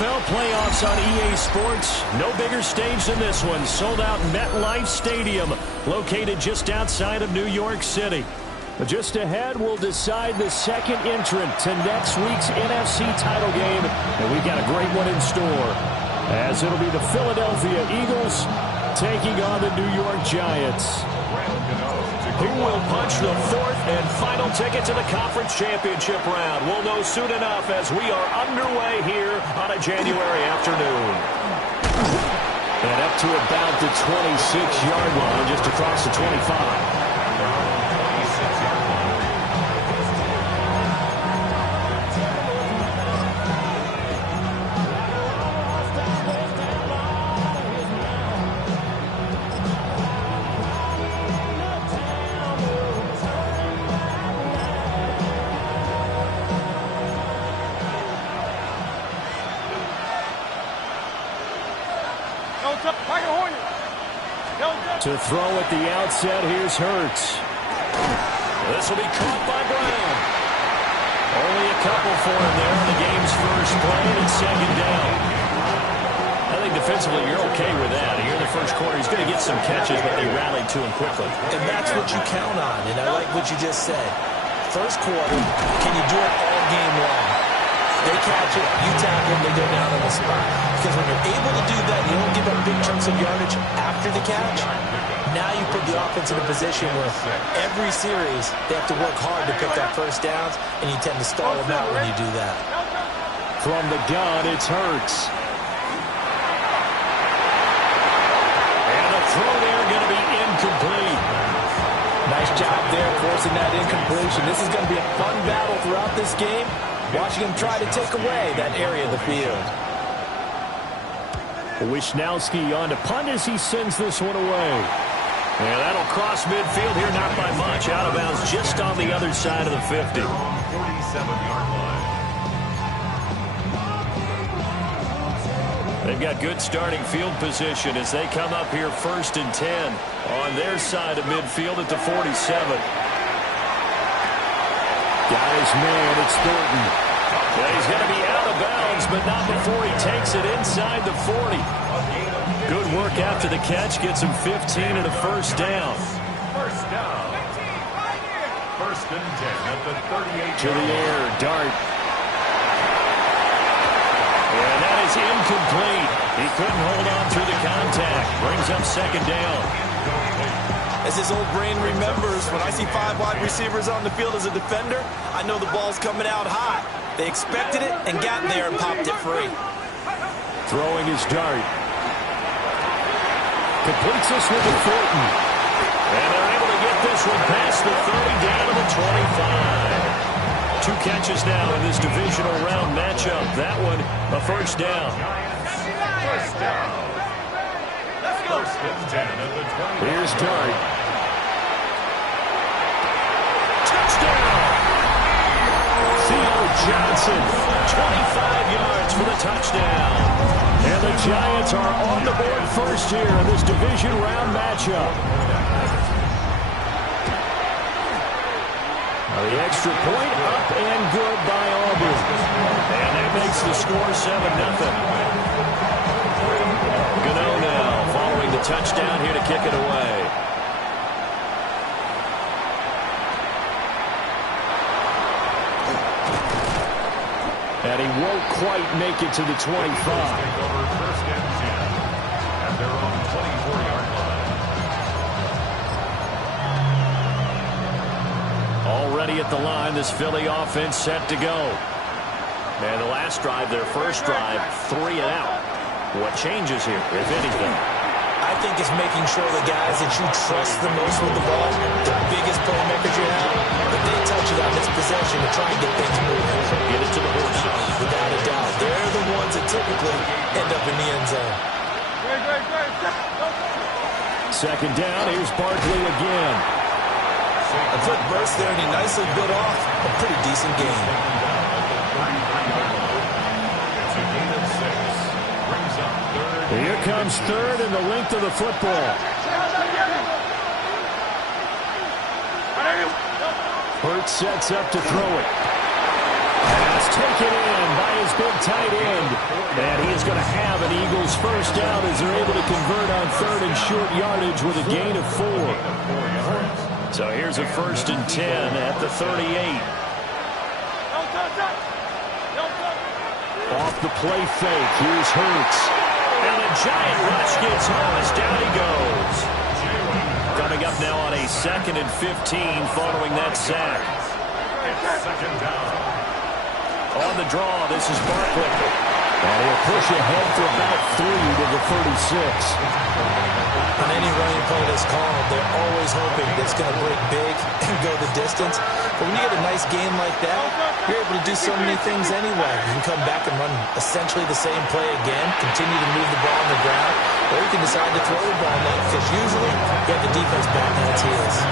NFL playoffs on EA Sports. No bigger stage than this one. Sold out MetLife Stadium, located just outside of New York City. Just ahead, we'll decide the second entrant to next week's NFC title game. And we've got a great one in store, as it'll be the Philadelphia Eagles taking on the New York Giants. Who will punch the fourth and final ticket to the conference championship round? We'll know soon enough as we are underway here on a January afternoon. And up to about the 26-yard line, just across the 25. To throw at the outset, here's Hurts. This will be caught by Brown. Only a couple for him there in the game's first play, and it's second down. I think defensively you're okay with that. Here in the first quarter, he's going to get some catches, but they rallied to him quickly. And that's what you count on, and I like what you just said. First quarter, can you do it all game long? They catch it, you tackle them, they go down on the spot. Because when you're able to do that, you don't give up big chunks of yardage after the catch. Now you put the offense in a position where every series they have to work hard to pick up first downs, and you tend to stall them out when you do that. From the gun, it's Hurts. And the throw there going to be incomplete. Nice job there forcing that incompletion. This is going to be a fun battle throughout this game. Watching him try to take away that area of the field. Wisnowski on to punt as he sends this one away. And that'll cross midfield here, not by much. Out of bounds just on the other side of the 50. 47-yard line. They've got good starting field position as they come up here 1st and 10 on their side of midfield at the 47. Got his man, it's Thornton. Yeah, he's going to be out of bounds, but not before he takes it inside the 40. Good work after the catch, gets him 15 and a first down. First down. 1st and 10 at the 38. To the air, Dart. And that is incomplete. He couldn't hold on through the contact. Brings up second down. As his old brain remembers, when I see 5 wide receivers on the field as a defender, I know the ball's coming out hot. They expected it and got there and popped it free. Throwing his Dart. Completes this with a Thornton. And they're able to get this one past the 30 down to the 25. 2 catches now in this divisional round matchup. That one, a first down. First down. 1st and 10 at the 20. Here's Dart. Touchdown! Theo Johnson, 25 yards for the touchdown. And the Giants are on the board first here in this division round matchup. The extra point up and good by Auburn. And that makes the score 7-0. Gano now following the touchdown here to kick it away. And he won't quite make it to the 25. Take over 1st and 10 at their own 24-yard line. Already at the line, this Philly offense set to go. And the last drive, their first drive, 3 and out. What changes here, if anything? I think it's making sure the guys that you trust the most with the ball, the biggest playmakers you have, that they touch it on this possession to try and get things moving. Get it to the horses. Without a doubt. They're the ones that typically end up in the end zone. Second down, here's Barkley again. A quick burst there, and he nicely bit off a pretty decent game. It's a gain of 6. Brings up 3rd. Here comes 3rd and the length of the football. Hurts sets up to throw it. Pass taken in by his big tight end. And An Eagles first down as they're able to convert on third and short yardage with a gain of 4. So here's a 1st and 10 at the 38. Off the play fake. Here's Hurts. And a giant rush gets home as down he goes. Coming up now on a 2nd and 15 following that sack. Second down. On the draw, this is Barkley. And he'll push ahead for about 3 to the 36. On any running play that's called, they're always hoping that it's going to break big and go the distance. But when you get a nice game like that, you're able to do so many things anyway. You can come back and run essentially the same play again, continue to move the ball on the ground, or you can decide to throw the ball late because usually you have the defense back on its heels.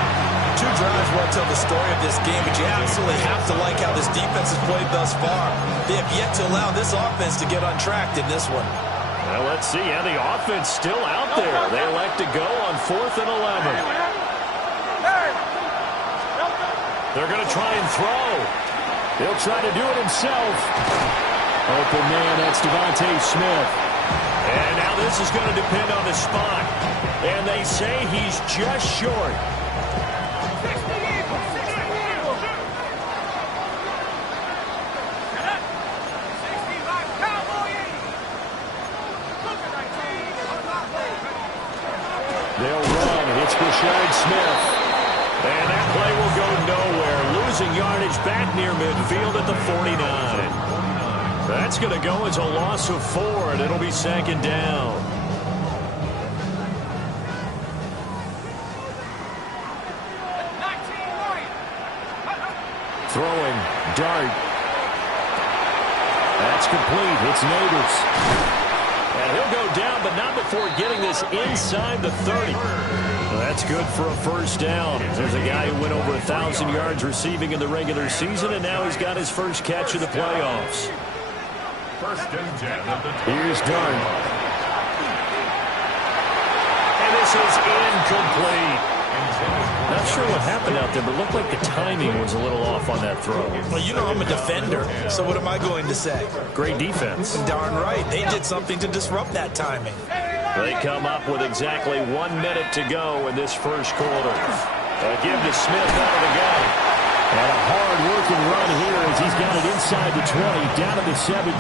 2 drives won't tell the story of this game, but you absolutely have to like how this defense has played thus far. They have yet to allow this offense to get untracked in this one. Well, let's see how the offense still out there. They elect to go on 4th and 11. They're going to try and throw. He'll try to do it himself. Open man, that's Devontae Smith. And now this is going to depend on the spot. And they say he's just short. They'll run. It's Rashard Smith. And that play will go nowhere. Losing yardage back near midfield at the 49. That's going to go as a loss of 4, and it'll be 2nd down. Throwing. Dart. That's complete. It's Neighbors. And he'll go down, but not before getting this inside the 30. Well, that's good for a 1st down. There's a guy who went over 1,000 yards receiving in the regular season, and now he's got his first catch of the playoffs. 1st and 10 at the 20. Here's Dart. And this is incomplete. Not sure what happened out there, but it looked like the timing was a little off on that throw. Well, you know I'm a defender, so what am I going to say? Great defense. Darn right. They did something to disrupt that timing. They come up with exactly 1 minute to go in this 1st quarter. A give to Smith out of the gun. And a hard-working run here as he's got it inside the 20, down to the 17.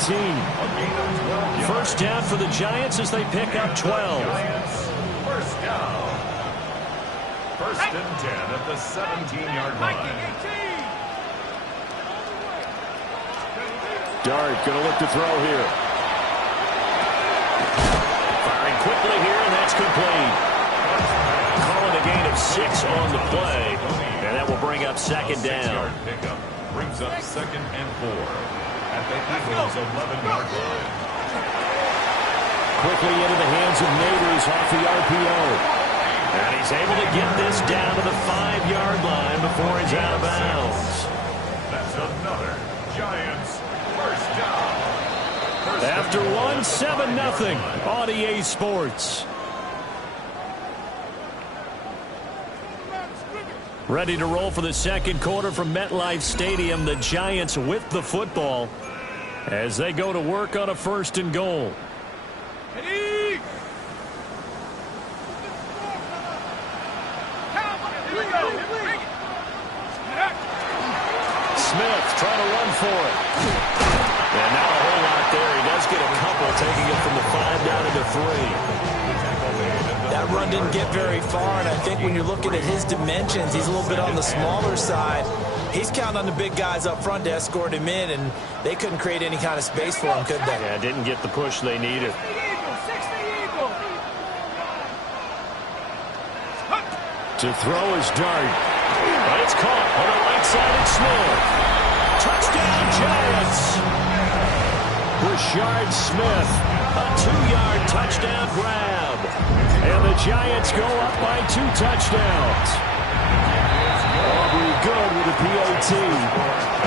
1st down for the Giants as they pick up 12. 1st down. 1st and 10 at the 17-yard line. Dart going to look to throw here. Firing quickly here, and that's complete. Calling a gain of 6 on the play, and that will bring up 2nd down. Pickup brings up 2nd and 4 at the Eagles' 11-yard line. Quickly into the hands of Neighbors off the RPO. And he's able to get this down to the 5-yard line before he's out of bounds. That's another Giants 1st down. After one, 7-0 on EA Sports. Ready to roll for the 2nd quarter from MetLife Stadium. The Giants with the football as they go to work on a 1st and goal. Smith trying to run for it. And not a whole lot there. He does get a couple, taking it from the 5 down to the 3. That run didn't get very far, and I think when you're looking at his dimensions, he's a little bit on the smaller side. He's counting on the big guys up front to escort him in, and they couldn't create any kind of space for him, could they? Yeah, didn't get the push they needed. To throw is Dart. But it's caught on the right side of Smith. Touchdown, Giants. Rashard Smith, a 2-yard touchdown grab. And the Giants go up by 2 touchdowns. Aubrey good with a PAT.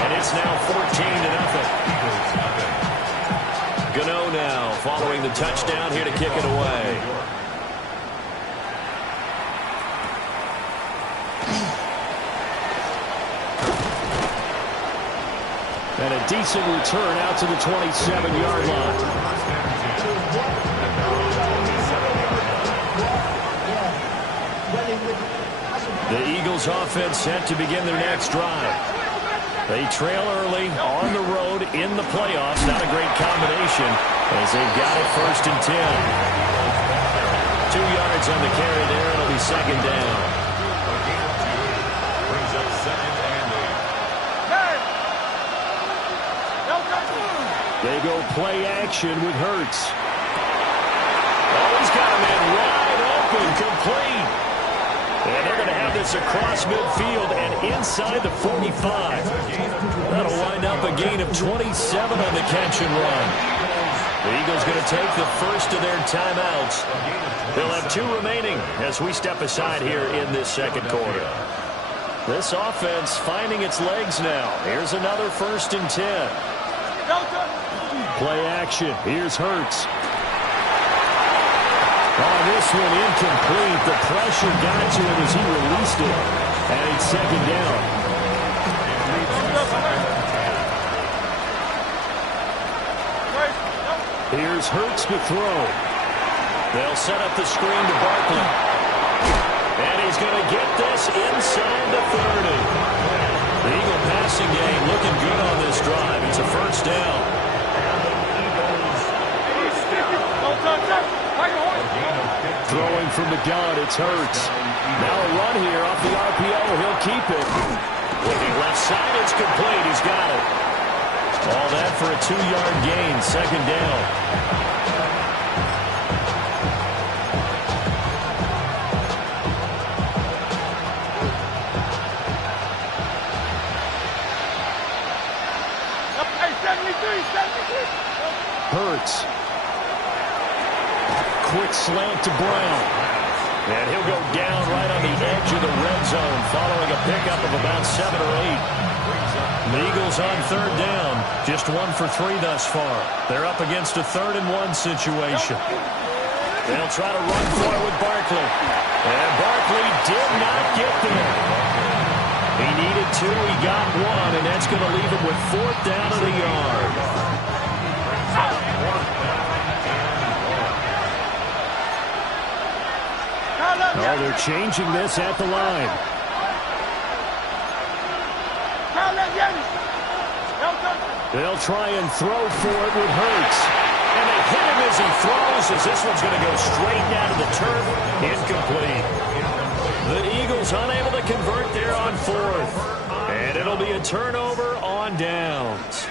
And it's now 14-0. Gano now following the touchdown here to kick it away. And a decent return out to the 27-yard line. Eagles offense set to begin their next drive. They trail early on the road in the playoffs. Not a great combination as they've got it 1st and 10. 2 yards on the carry there. It'll be 2nd down. Brings up 2nd and 8. They go play action with Hurts. Oh, he's got a man wide open, complete. And they're going to have this across midfield and inside the 45. That'll wind up a gain of 27 on the catch and run. The Eagles going to take the first of their timeouts. They'll have 2 remaining as we step aside here in this 2nd quarter. This offense finding its legs now. Here's another 1st and 10. Play action. Here's Hurts. Oh, this one incomplete. The pressure got to him as he released it. And it's 2nd down. Here's Hurts to throw. They'll set up the screen to Barkley. And he's going to get this inside the 30. The Eagle passing game looking good on this drive. It's a 1st down. Throwing from the gun, it's Hurts. Now a run here off the RPO. He'll keep it. Looking left side, it's complete. He's got it. All that for a 2-yard gain. 2nd down. Hurts. Quick slant to Brown. And he'll go down right on the edge of the red zone following a pickup of about 7 or 8. The Eagles on 3rd down. Just 1 for 3 thus far. They're up against a 3rd and 1 situation. They'll try to run for it with Barkley. And Barkley did not get there. He needed 2. He got 1. And that's going to leave him with 4th down and a yard. Oh, they're changing this at the line. They'll try and throw for it with Hurts. And they hit him as he throws, as this one's going to go straight down to the turf. Incomplete. The Eagles unable to convert there on 4th. And it'll be a turnover on downs.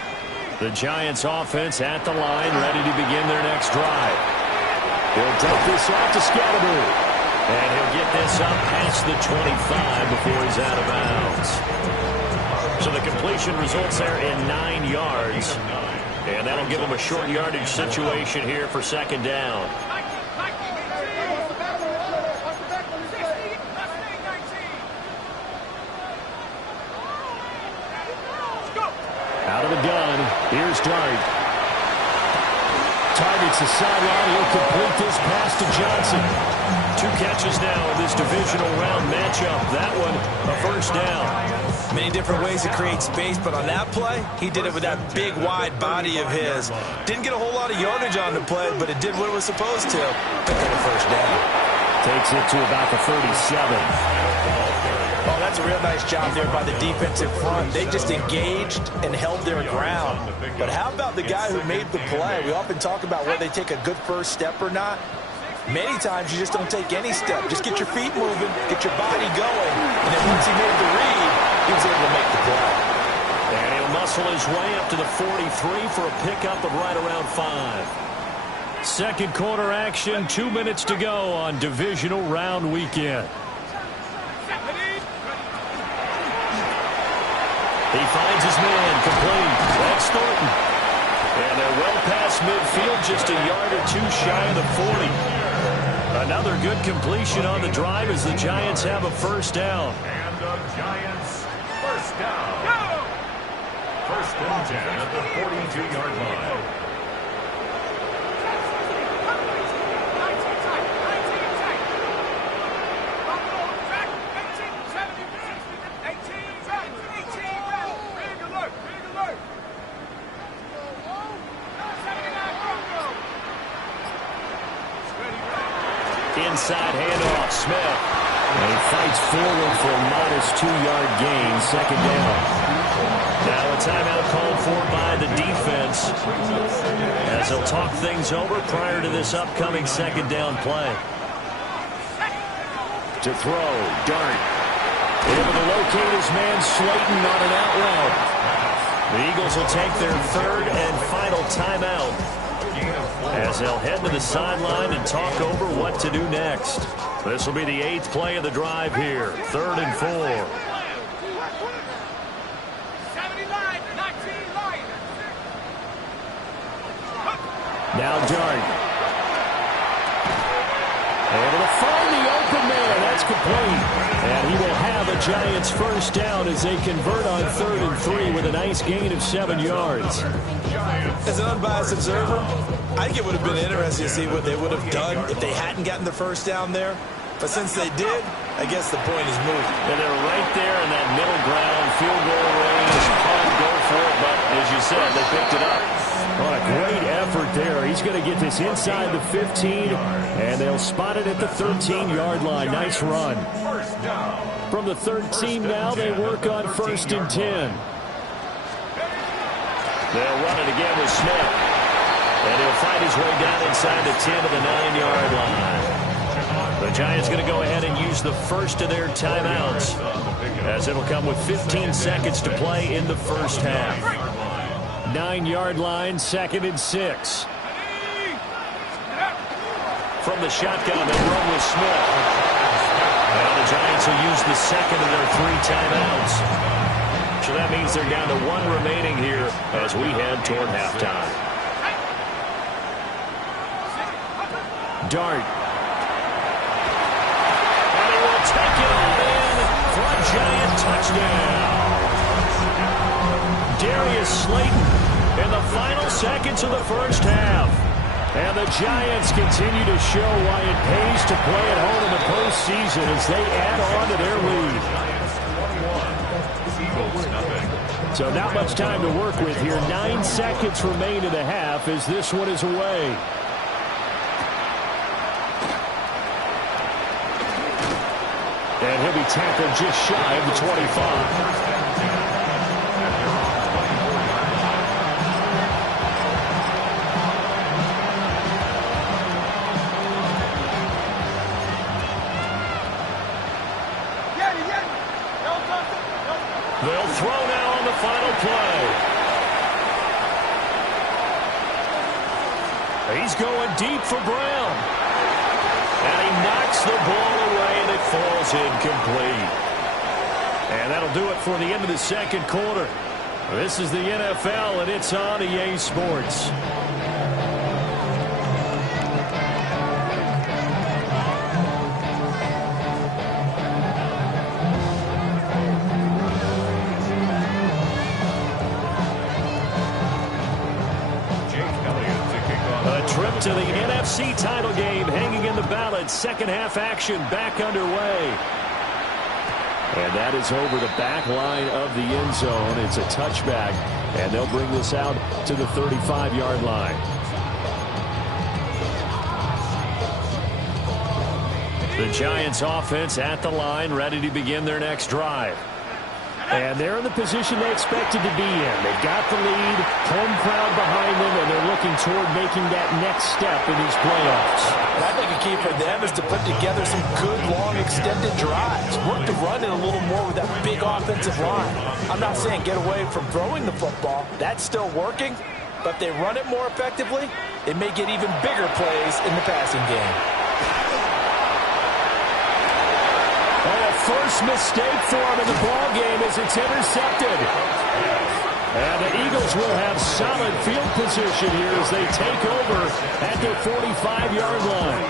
The Giants offense at the line, ready to begin their next drive. He'll take this out to Scatterby. And he'll get this up past the 25 before he's out of bounds. So the completion results there in 9 yards. And that'll give him a short yardage situation here for 2nd down. Out of the gun, here's Dart. Targets the sideline. He'll complete this pass to Johnson. 2 catches now in this divisional round matchup. That one, a 1st down. Many different ways to create space, but on that play, he did it with that big, wide body of his. Didn't get a whole lot of yardage on the play, but it did what it was supposed to. Pick up a 1st down. Takes it to about the 37. Oh, that's a real nice job there by the defensive front. They just engaged and held their ground. But how about the guy who made the play? We often talk about whether they take a good first step or not. Many times you just don't take any step. Just get your feet moving, get your body going, and then once he made the read, he was able to make the play. And he'll muscle his way up to the 43 for a pickup of right around 5. 2nd quarter action, 2 minutes to go on divisional round weekend. He finds his man, complete. That's Thornton. And they're well past midfield, just a yard or 2 shy of the 40. Another good completion on the drive as the Giants have a 1st down. And the Giants, 1st down. 1st and 10 at the 42-yard line. Inside handoff, Smith. And he fights forward for a modest 2-yard gain, second down. Now a timeout called for by the defense as they'll talk things over prior to this upcoming second down play. To throw, Dart. Able to locate his man Slayton on an out route. The Eagles will take their third and final timeout as they'll head to the sideline and talk over what to do next. This will be the 8th play of the drive here. 3rd and 4. Now Dart. Able to find the open man. That's complete. And he will have a Giants first down as they convert on 3rd and 3 with a nice gain of 7 yards. As an unbiased observer, I think it would have been interesting to see what they would have done if they hadn't gotten the first down there. But since they did, I guess the point is moved. And they're right there in that middle ground, field goal range, go for it. But as you said, they picked it up. What a great effort there. He's going to get this inside the 15, and they'll spot it at the 13-yard line. Nice run. From the 13 now, they work on 1st and 10. They'll run it again with Smith. And he'll fight his way down inside the 10 of the 9-yard line. The Giants going to go ahead and use the first of their timeouts as it'll come with 15 seconds to play in the first half. 9-yard line, 2nd and 6. From the shotgun, they run with Smith. Now the Giants will use the second of their 3 timeouts. So that means they're down to 1 remaining here as we head toward halftime. Dart. And he will take it all in for a Giant touchdown. Darius Slayton in the final seconds of the first half. And the Giants continue to show why it pays to play at home in the postseason as they add on to their lead. So not much time to work with here. 9 seconds remain in the half as this one is away. And he'll be tackled just shy of the 25. They'll throw now on the final play. He's going deep for Brown. And he knocks the ball away, and it falls incomplete. And that'll do it for the end of the second quarter. This is the NFL, and it's on EA Sports. To the NFC title game hanging in the balance. Second half action back underway. And that is over the back line of the end zone. It's a touchback, and they'll bring this out to the 35-yard line. The Giants offense at the line, ready to begin their next drive. And they're in the position they expected to be in. They've got the lead, home crowd behind them, and they're looking toward making that next step in these playoffs. And I think a key for them is to put together some good, long, extended drives. Work to run it a little more with that big offensive line. I'm not saying get away from throwing the football. That's still working. But if they run it more effectively, they may get even bigger plays in the passing game. First mistake for him in the ball game as it's intercepted. And the Eagles will have solid field position here as they take over at their 45-yard line.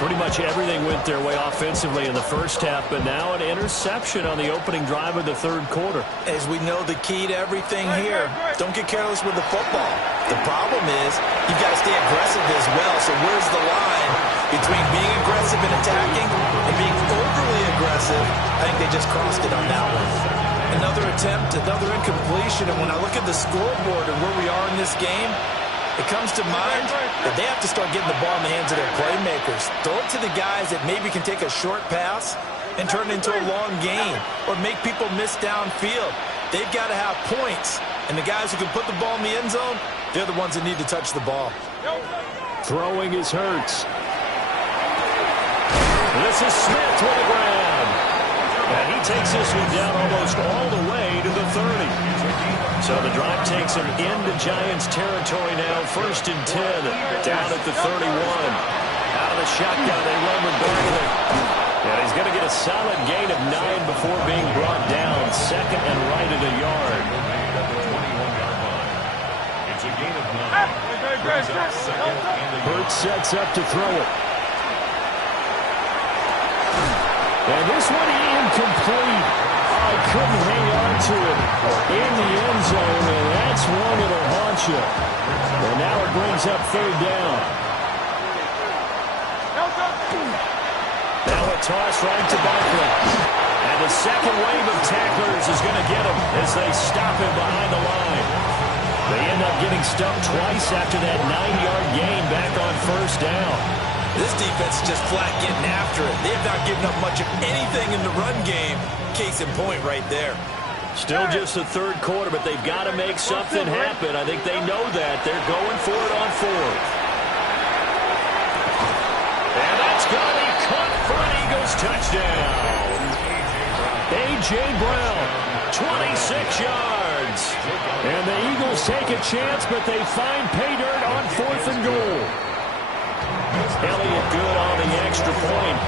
Pretty much everything went their way offensively in the first half, but now an interception on the opening drive of the third quarter. As we know, the key to everything here, don't get careless with the football. The problem is you've got to stay aggressive as well. So where's the line between being aggressive and attacking and being overly aggressive? I think they just crossed it on that one. Another attempt, another incompletion, and when I look at the scoreboard and where we are in this game, it comes to mind that they have to start getting the ball in the hands of their playmakers. Throw it to the guys that maybe can take a short pass and turn it into a long gain or make people miss downfield. They've got to have points, and the guys who can put the ball in the end zone, they're the ones that need to touch the ball. Throwing is Hurts. This is Smith with a grab. And he takes this one down almost all the way to the 30. So the drive takes him into Giants territory now. 1st and 10 down at the 31. Out of the shotgun, they run with Barkley. And he's going to get a solid gain of 9 before being brought down. 2nd and right at a yard. It's a gain of 9. Hurts sets up to throw it. And this one incomplete. I couldn't hang on to it in the end zone, and that's one that'll haunt you. And now it brings up 3rd down. Now a toss right to Barkley. And the second wave of tacklers is going to get him as they stop him behind the line. They end up getting stumped twice after that 9-yard gain back on 1st down. This defense is just flat getting after it. They have not given up much of anything in the run game. Case in point right there. Still just the 3rd quarter, but they've got to make something happen. I think they know that. They're going for it on 4th. And that's going to be caught for an Eagles touchdown. A.J. Brown, 26 yards. And the Eagles take a chance, but they find pay dirt on 4th and goal. Elliott good on the extra point,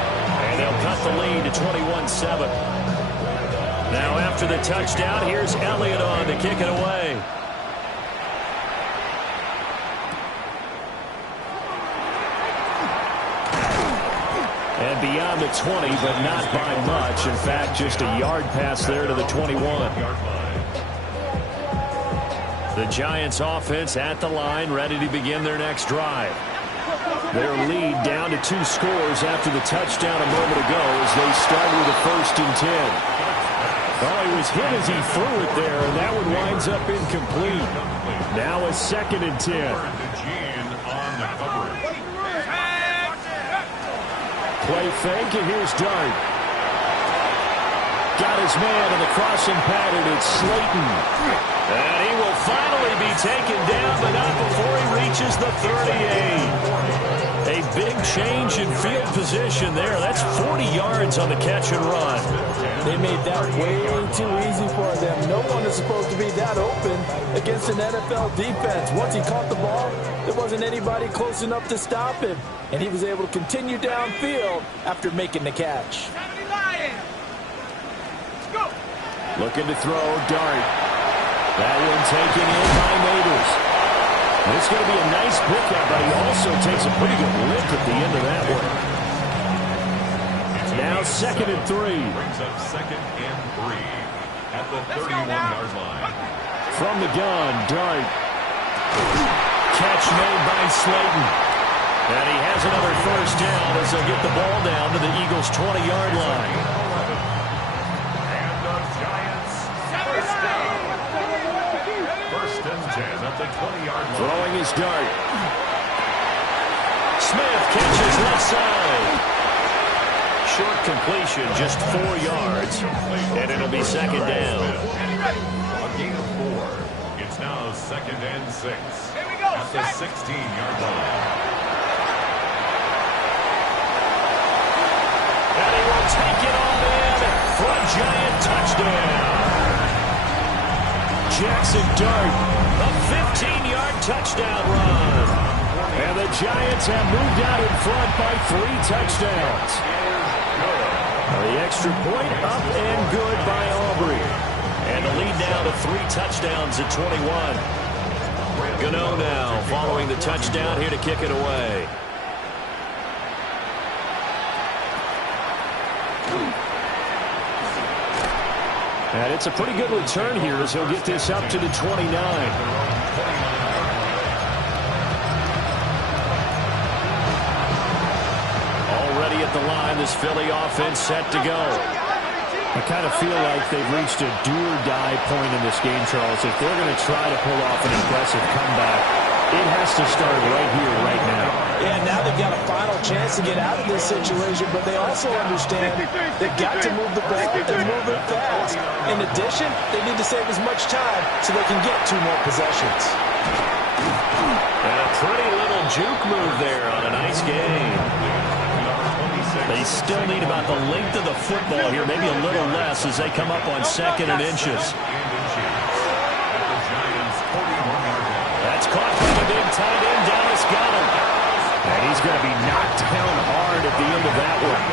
and they'll cut the lead to 21-7. Now after the touchdown, here's Elliott on to kick it away. And beyond the 20, but not by much. In fact, just a yard pass there to the 21. The Giants offense at the line, ready to begin their next drive. Their lead down to 2 scores after the touchdown a moment ago as they start with a 1st and 10. Oh, he was hit as he threw it there, and that one winds up incomplete. Now a 2nd and 10. Play fake, and here's Dart. Got his man in the crossing pattern. It's Slayton. And he will finally be taken down, but not before he reaches the 38. A big change in field position there. That's 40 yards on the catch and run. They made that way too easy for them. No one is supposed to be that open against an NFL defense. Once he caught the ball, there wasn't anybody close enough to stop him. And he was able to continue downfield after making the catch. Looking to throw, Dart. That one taken in by Neighbors. It's going to be a nice pickup, but he also takes a pretty good lift at the end of that one. Now 2nd and 3. Brings up 2nd and 3 at the 31-yard line. From the gun, Dart. Catch made by Slayton. And he has another 1st down as they'll get the ball down to the Eagles' 20-yard line. And the Giants first down. 1st and 10 at the 20-yard line. Throwing his Dart. Smith catches left side. Short completion, just 4 yards. And it'll be 2nd down. A gain of 4. It's now 2nd and 6 at the 16-yard line. And he will take it all in for a Giant touchdown. Jackson Dart, a 15-yard touchdown run. And the Giants have moved out in front by 3 touchdowns. The extra point up and good by Aubrey. And the lead now to 3 touchdowns at 21. Gano now following the touchdown here to kick it away. And it's a pretty good return here as he'll get this up to the 29. Already at the line, this Philly offense set to go. I kind of feel like they've reached a do-or-die point in this game, Charles. If they're going to try to pull off an impressive comeback, it has to start right here, right now. Yeah, now they've they've got a final chance to get out of this situation, but they also understand they've got to move the ball and move it fast. In addition, they need to save as much time so they can get 2 more possessions. And a pretty little juke move there on a nice game. They still need about the length of the football here, maybe a little less as they come up on 2nd and inches. That's caught by the big tight end, Dallas Goedert. And he's going to be knocked down hard at the end of that one.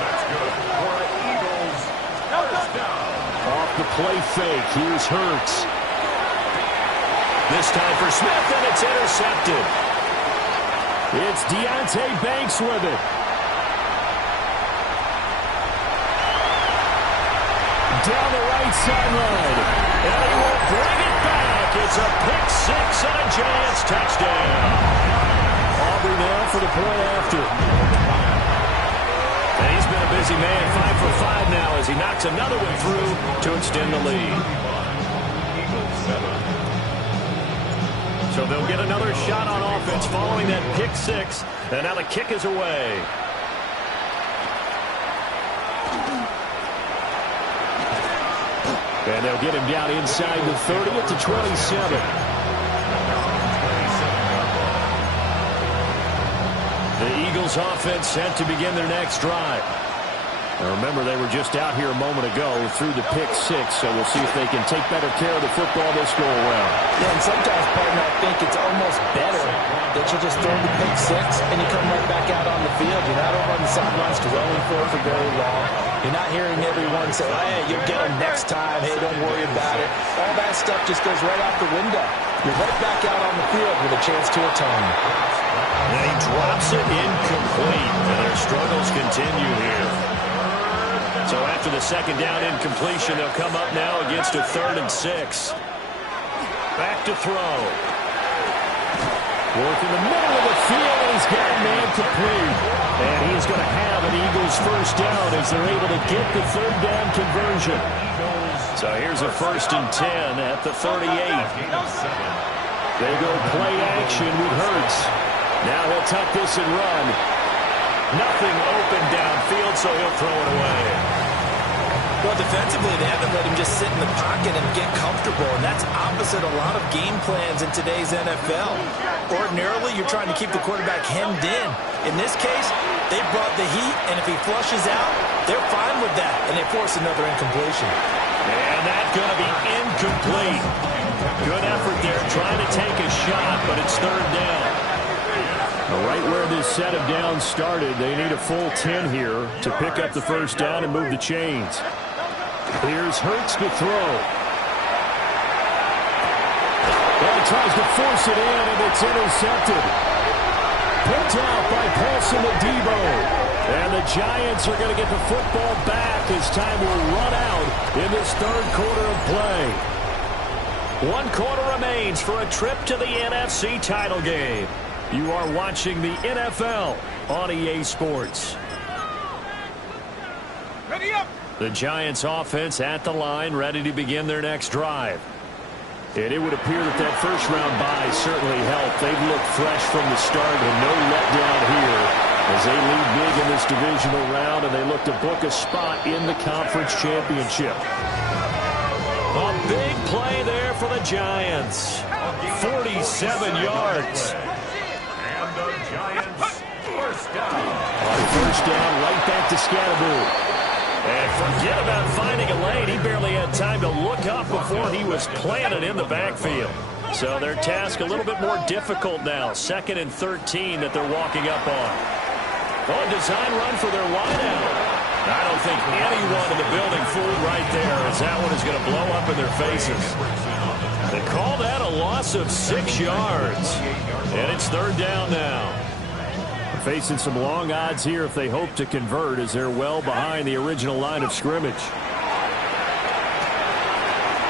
That's good for Eagles. First down. Off the play fake, here's Hurts. This time for Smith, and it's intercepted. It's Deonte Banks with it. Down the right sideline. And he will bring it back. It's a pick 6 and a Giants touchdown. Aubrey now for the point after. And he's been a busy man, 5 for 5 now as he knocks another one through to extend the lead. So they'll get another shot on offense following that pick 6. And now the kick is away. And they'll get him down inside the 30 at the 27. The Eagles offense set to begin their next drive. Now remember, they were just out here a moment ago through the pick 6, so we'll see if they can take better care of the football this go around. Yeah, and sometimes, partner, I think it's almost better that you just throw the pick 6 and you come right back out on the field. You're not over on the sidelines dwelling for it for very long. You're not hearing everyone say, hey, you'll get them next time. Hey, don't worry about it. All that stuff just goes right out the window. You're right back out on the field with a chance to atone. And he drops it incomplete, and their struggles continue here. So after the 2nd down incompletion, they'll come up now against a 3rd and 6. Back to throw. Work in the middle of the field, and he's got a man complete. And he's going to have an Eagles first down as they're able to get the 3rd down conversion. So here's a 1st and 10 at the 38. They go play action with Hurts. Now he'll tuck this and run. Nothing open downfield, so he'll throw it away. Well, defensively, they haven't let him just sit in the pocket and get comfortable, and that's opposite a lot of game plans in today's NFL. Ordinarily, you're trying to keep the quarterback hemmed in. In this case, they brought the heat, and if he flushes out, they're fine with that, and they force another incompletion. And that's going to be incomplete. Good effort there, trying to take a shot, but it's 3rd down. Right where this set of downs started, they need a full 10 here to pick up the 1st down and move the chains. Here's Hurts to throw. And he tries to force it in, and it's intercepted. Picked out by Paulson Adebo. And the Giants are going to get the football back as time will run out in this 3rd quarter of play. 1 quarter remains for a trip to the NFC title game. You are watching the NFL on EA Sports. Ready up. The Giants offense at the line, ready to begin their next drive. And it would appear that first round bye certainly helped. They've looked fresh from the start and no letdown here as they lead big in this divisional round and they look to book a spot in the conference championship. A big play there for the Giants. 47 yards. And the Giants first down. On first down, right back to Scatterbury. And forget about finding a lane. He barely had time to look up before he was planted in the backfield. So their task a little bit more difficult now. 2nd and 13 that they're walking up on. Oh, design run for their wideout. I don't think anyone in the building fooled right there as that one is going to blow up in their faces. They call that a loss of 6 yards. And it's 3rd down now. Facing some long odds here if they hope to convert as they're well behind the original line of scrimmage.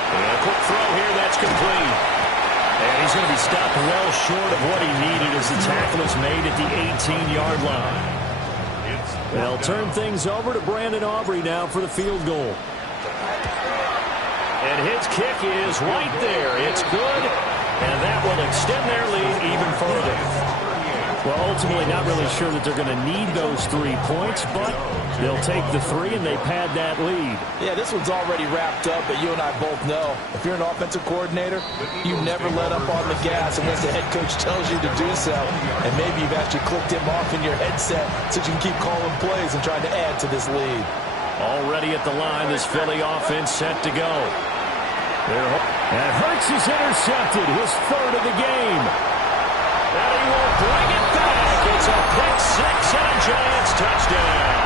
And a quick throw here, that's complete. And he's going to be stopped well short of what he needed as the tackle is made at the 18-yard line. They'll turn things over to Brandon Aubrey now for the field goal. And his kick is right there. It's good, and that will extend their lead even further. Well, ultimately, not really sure that they're going to need those 3 points, but they'll take the 3 and they pad that lead. Yeah, this one's already wrapped up, but you and I both know if you're an offensive coordinator, you never let up on the gas unless the head coach tells you to do so. And maybe you've actually clicked him off in your headset so you can keep calling plays and trying to add to this lead. Already at the line, this Philly offense set to go. And Hurts is intercepted, his 3rd of the game. And he will bring it back. It's a pick 6 and a Giants touchdown.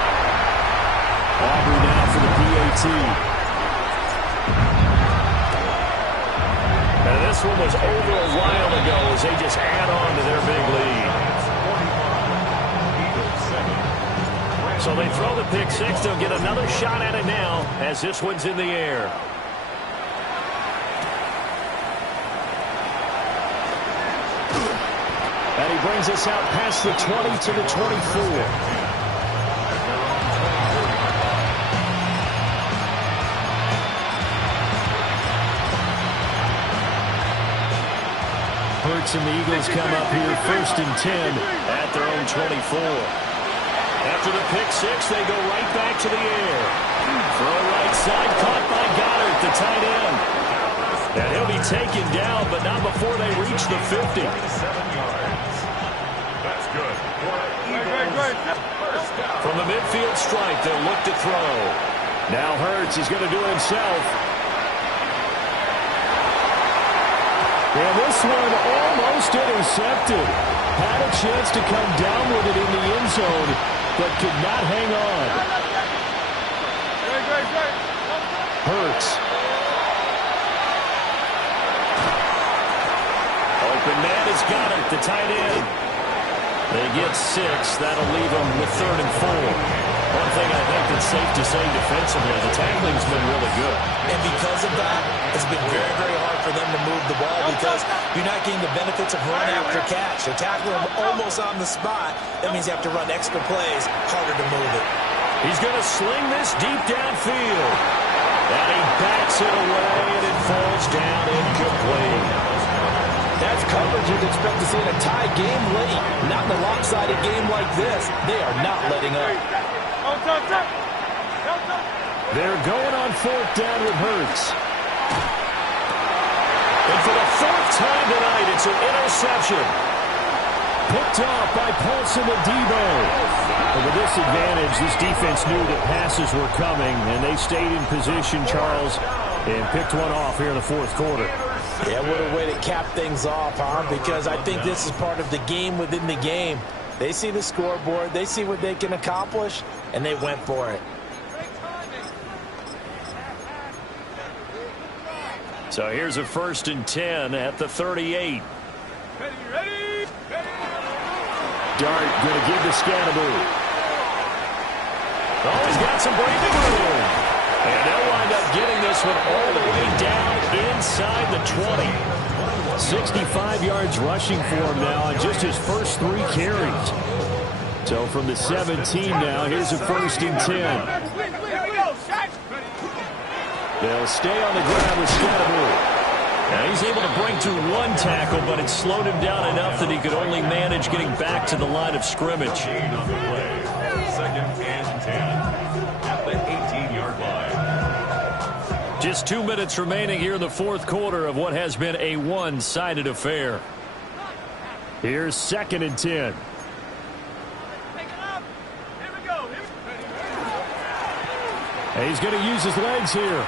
Aubrey now for the PAT. And this one was over a while ago as they just add on to their big lead. So they throw the pick 6. They'll get another shot at it now as this one's in the air. And he brings us out past the 20 to the 24. Hurts and the Eagles come up here 1st and 10 at their own 24. After the pick 6, they go right back to the air. Throw right side, caught by Goddard, the tight end. And he'll be taken down, but not before they reach the 50. That's good. From the midfield stripe, they'll look to throw. Now Hurts is going to do it himself. And this one almost intercepted. Had a chance to come down with it in the end zone, but could not hang on. Hurts. Open man has got it, the tight end. They get 6. That'll leave them with 3rd and 4. One thing I think that's safe to say defensively, the tackling's been really good. And because of that, it's been very, very hard for them to move the ball because you're not getting the benefits of run after catch. They're tackling them almost on the spot. That means you have to run extra plays, harder to move it. He's going to sling this deep downfield. And he backs it away, and it falls down incomplete. That's coverage you'd expect to see in a tie game late. Not in a lopsided game like this. They are not letting up. They're going on 4th down with Hurts. And for the 4th time tonight, it's an interception. Picked off by Paulson and Debo. And with this advantage, this defense knew that passes were coming, and they stayed in position, Charles, and picked one off here in the 4th quarter. Yeah, what a way to cap things off, huh? Because I think this is part of the game within the game. They see the scoreboard, they see what they can accomplish, and they went for it. So here's a 1st and 10 at the 38. Ready? Dart going to give to Scannaboo. Oh, he's got some breathing room. And they'll wind up getting this one all the way down inside the 20. 65 yards rushing for him now on just his first 3 carries. So from the 17 now, here's a 1st and 10. They'll stay on the ground with Scannaboo. Now he's able to break through 1 tackle, but it slowed him down enough that he could only manage getting back to the line of scrimmage. 2nd and 10 at the 18-yard line. Just 2 minutes remaining here in the 4th quarter of what has been a one-sided affair. Here's 2nd and 10. And he's going to use his legs here.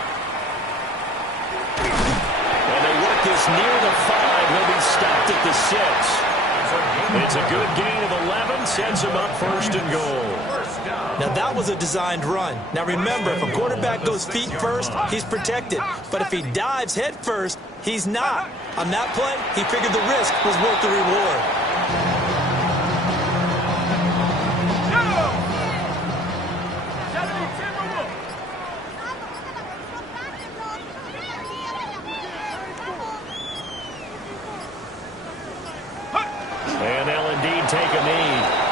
And they work this near the 5. He'll be stopped at the 6. It's a good gain of 11. Sends him up 1st and goal. Now, that was a designed run. Now, remember, if a quarterback goes feet first, he's protected. But if he dives head first, he's not. On that play, he figured the risk was worth the reward. And they'll indeed take a knee.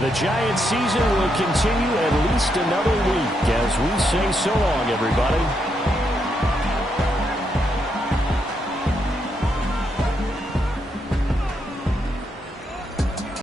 And the Giants season will continue at least another week as we say so long, everybody.